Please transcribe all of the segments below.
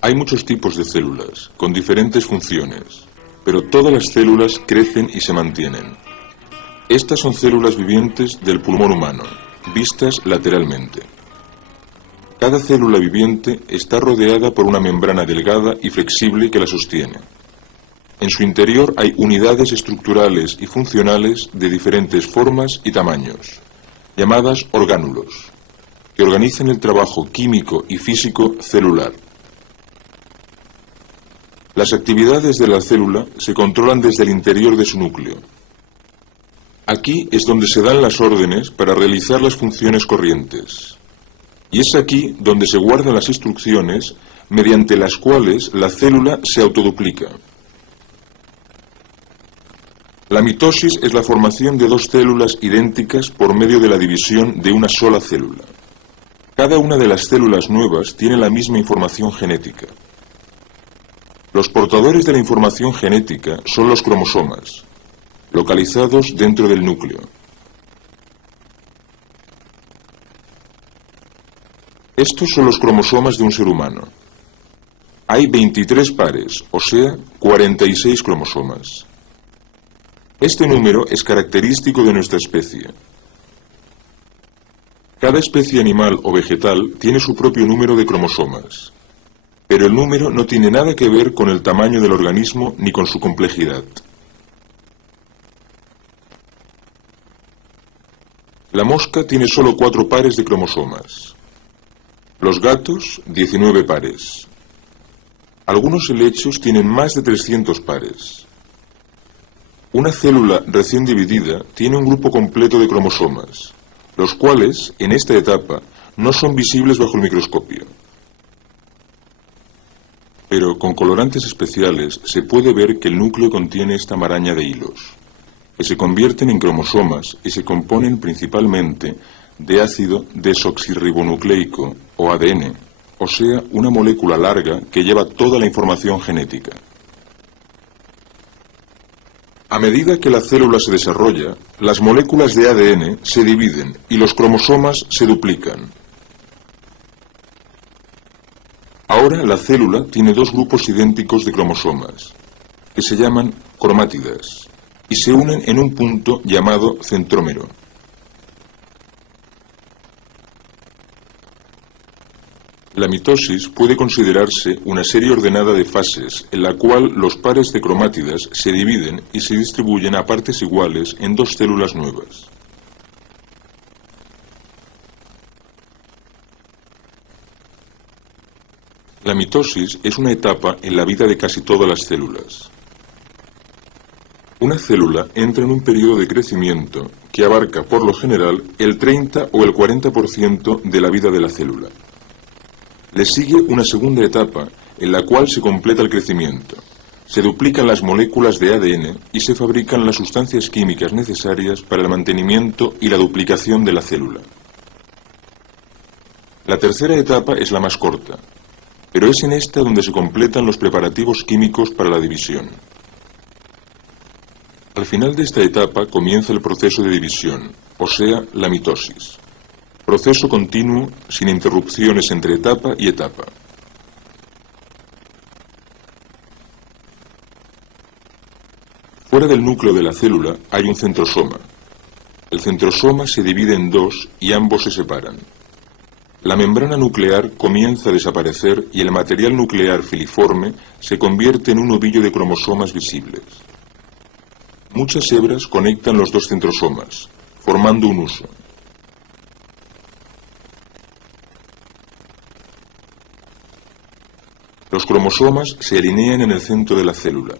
Hay muchos tipos de células, con diferentes funciones, pero todas las células crecen y se mantienen. Estas son células vivientes del pulmón humano, vistas lateralmente. Cada célula viviente está rodeada por una membrana delgada y flexible que la sostiene. En su interior hay unidades estructurales y funcionales de diferentes formas y tamaños, llamadas orgánulos, que organizan el trabajo químico y físico celular. Las actividades de la célula se controlan desde el interior de su núcleo. Aquí es donde se dan las órdenes para realizar las funciones corrientes. Y es aquí donde se guardan las instrucciones mediante las cuales la célula se autoduplica. La mitosis es la formación de dos células idénticas por medio de la división de una sola célula. Cada una de las células nuevas tiene la misma información genética. Los portadores de la información genética son los cromosomas, localizados dentro del núcleo. Estos son los cromosomas de un ser humano. Hay 23 pares, o sea, 46 cromosomas. Este número es característico de nuestra especie. Cada especie animal o vegetal tiene su propio número de cromosomas, pero el número no tiene nada que ver con el tamaño del organismo ni con su complejidad. La mosca tiene solo 4 pares de cromosomas. Los gatos, 19 pares. Algunos helechos tienen más de 300 pares. Una célula recién dividida tiene un grupo completo de cromosomas, los cuales, en esta etapa, no son visibles bajo el microscopio. Pero con colorantes especiales se puede ver que el núcleo contiene esta maraña de hilos, que se convierten en cromosomas y se componen principalmente de ácido desoxirribonucleico, o ADN, o sea, una molécula larga que lleva toda la información genética. A medida que la célula se desarrolla, las moléculas de ADN se dividen y los cromosomas se duplican. Ahora la célula tiene dos grupos idénticos de cromosomas, que se llaman cromátidas, y se unen en un punto llamado centrómero. La mitosis puede considerarse una serie ordenada de fases en la cual los pares de cromátidas se dividen y se distribuyen a partes iguales en dos células nuevas. La mitosis es una etapa en la vida de casi todas las células. Una célula entra en un periodo de crecimiento que abarca por lo general el 30 o el 40% de la vida de la célula. Le sigue una segunda etapa en la cual se completa el crecimiento, se duplican las moléculas de ADN y se fabrican las sustancias químicas necesarias para el mantenimiento y la duplicación de la célula. La tercera etapa es la más corta, pero es en esta donde se completan los preparativos químicos para la división. Al final de esta etapa comienza el proceso de división, o sea, la mitosis. Proceso continuo, sin interrupciones entre etapa y etapa. Fuera del núcleo de la célula hay un centrosoma. El centrosoma se divide en dos y ambos se separan. La membrana nuclear comienza a desaparecer y el material nuclear filiforme se convierte en un ovillo de cromosomas visibles. Muchas hebras conectan los dos centrosomas, formando un huso. Los cromosomas se alinean en el centro de la célula.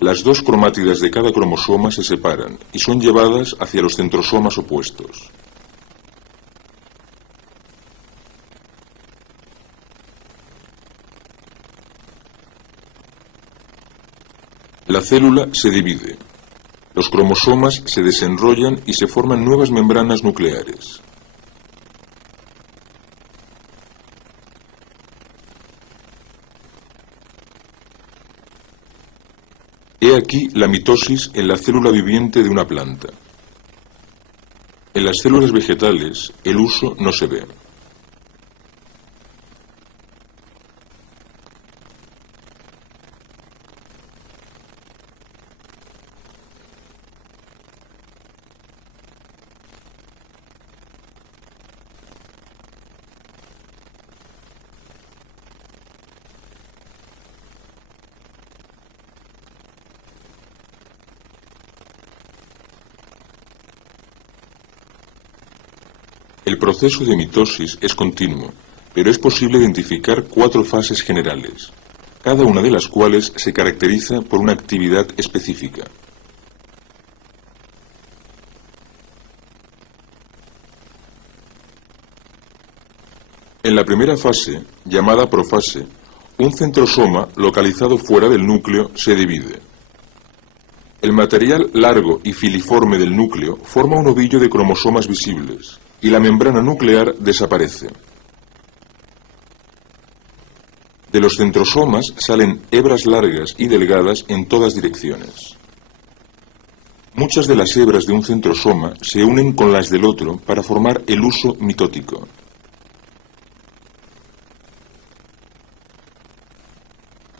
Las dos cromátidas de cada cromosoma se separan y son llevadas hacia los centrosomas opuestos. La célula se divide. Los cromosomas se desenrollan y se forman nuevas membranas nucleares. He aquí la mitosis en la célula viviente de una planta. En las células vegetales, el huso no se ve. El proceso de mitosis es continuo, pero es posible identificar 4 fases generales, cada una de las cuales se caracteriza por una actividad específica. En la primera fase, llamada profase, un centrosoma localizado fuera del núcleo se divide. El material largo y filiforme del núcleo forma un ovillo de cromosomas visibles y la membrana nuclear desaparece. De los centrosomas salen hebras largas y delgadas en todas direcciones. Muchas de las hebras de un centrosoma se unen con las del otro para formar el huso mitótico.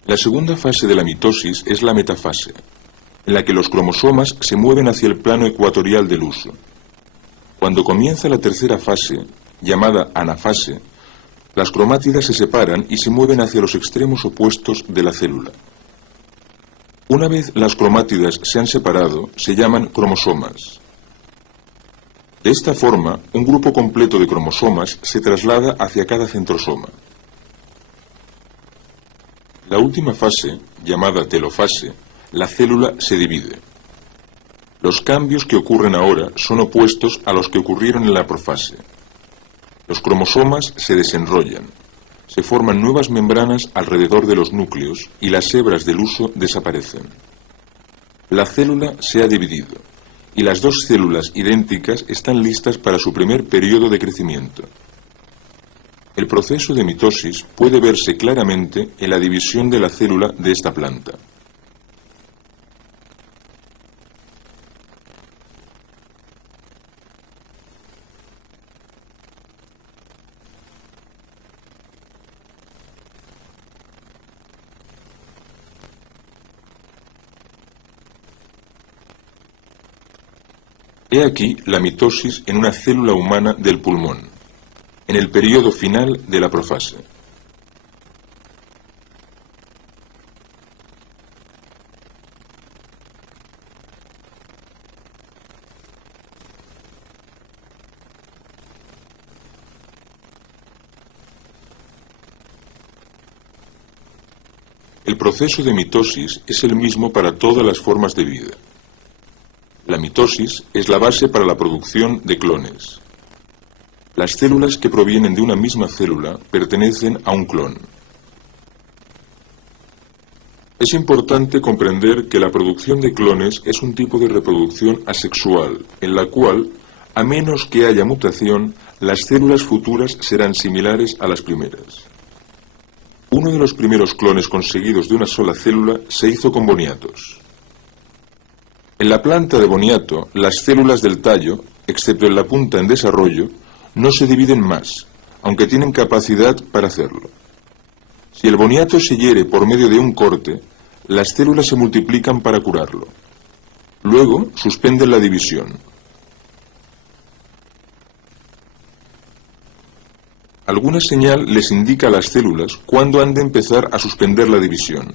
La segunda fase de la mitosis es la metafase, en la que los cromosomas se mueven hacia el plano ecuatorial del huso. Cuando comienza la tercera fase, llamada anafase, las cromátidas se separan y se mueven hacia los extremos opuestos de la célula. Una vez las cromátidas se han separado, se llaman cromosomas. De esta forma, un grupo completo de cromosomas se traslada hacia cada centrosoma. La última fase, llamada telofase, la célula se divide. Los cambios que ocurren ahora son opuestos a los que ocurrieron en la profase. Los cromosomas se desenrollan, se forman nuevas membranas alrededor de los núcleos y las hebras del huso desaparecen. La célula se ha dividido y las 2 células idénticas están listas para su primer periodo de crecimiento. El proceso de mitosis puede verse claramente en la división de la célula de esta planta. He aquí la mitosis en una célula humana del pulmón, en el periodo final de la profase. El proceso de mitosis es el mismo para todas las formas de vida. La mitosis es la base para la producción de clones. Las células que provienen de una misma célula pertenecen a un clon. Es importante comprender que la producción de clones es un tipo de reproducción asexual, en la cual, a menos que haya mutación, las células futuras serán similares a las primeras. Uno de los primeros clones conseguidos de una sola célula se hizo con boniatos. En la planta de boniato, las células del tallo, excepto en la punta en desarrollo, no se dividen más, aunque tienen capacidad para hacerlo. Si el boniato se hiere por medio de un corte, las células se multiplican para curarlo. Luego suspenden la división. Alguna señal les indica a las células cuándo han de empezar a suspender la división.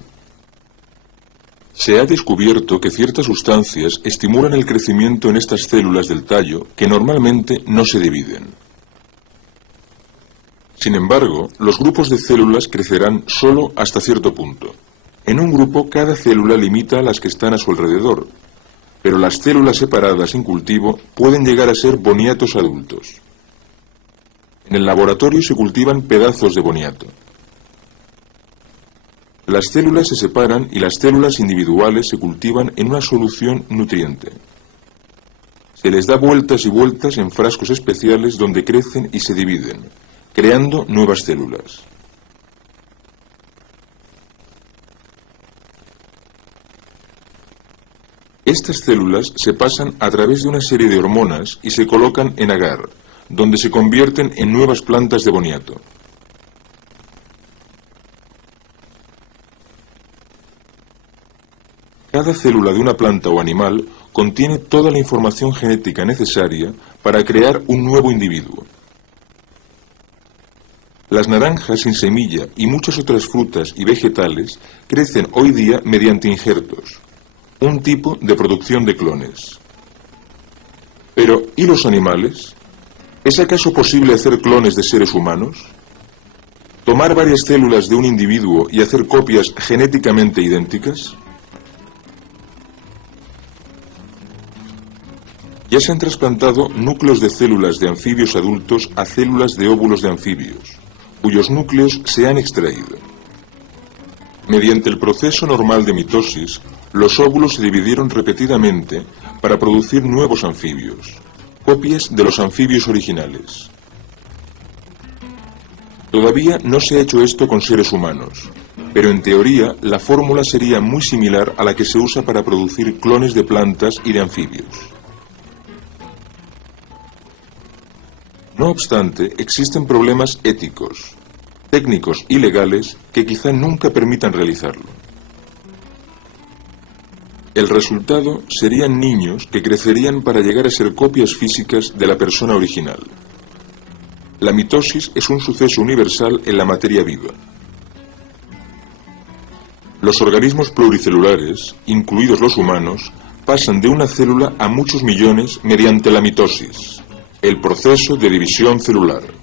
Se ha descubierto que ciertas sustancias estimulan el crecimiento en estas células del tallo que normalmente no se dividen. Sin embargo, los grupos de células crecerán solo hasta cierto punto. En un grupo, cada célula limita a las que están a su alrededor, pero las células separadas en cultivo pueden llegar a ser boniatos adultos. En el laboratorio se cultivan pedazos de boniato. Las células se separan y las células individuales se cultivan en una solución nutriente. Se les da vueltas y vueltas en frascos especiales donde crecen y se dividen, creando nuevas células. Estas células se pasan a través de una serie de hormonas y se colocan en agar, donde se convierten en nuevas plantas de boniato. Cada célula de una planta o animal contiene toda la información genética necesaria para crear un nuevo individuo. Las naranjas sin semilla y muchas otras frutas y vegetales crecen hoy día mediante injertos, un tipo de producción de clones. Pero, ¿y los animales? ¿Es acaso posible hacer clones de seres humanos? ¿Tomar varias células de un individuo y hacer copias genéticamente idénticas? Ya se han trasplantado núcleos de células de anfibios adultos a células de óvulos de anfibios, cuyos núcleos se han extraído. Mediante el proceso normal de mitosis, los óvulos se dividieron repetidamente para producir nuevos anfibios, copias de los anfibios originales. Todavía no se ha hecho esto con seres humanos, pero en teoría la fórmula sería muy similar a la que se usa para producir clones de plantas y de anfibios. No obstante, existen problemas éticos, técnicos y legales que quizá nunca permitan realizarlo. El resultado serían niños que crecerían para llegar a ser copias físicas de la persona original. La mitosis es un suceso universal en la materia viva. Los organismos pluricelulares, incluidos los humanos, pasan de una célula a muchos millones mediante la mitosis, el proceso de división celular.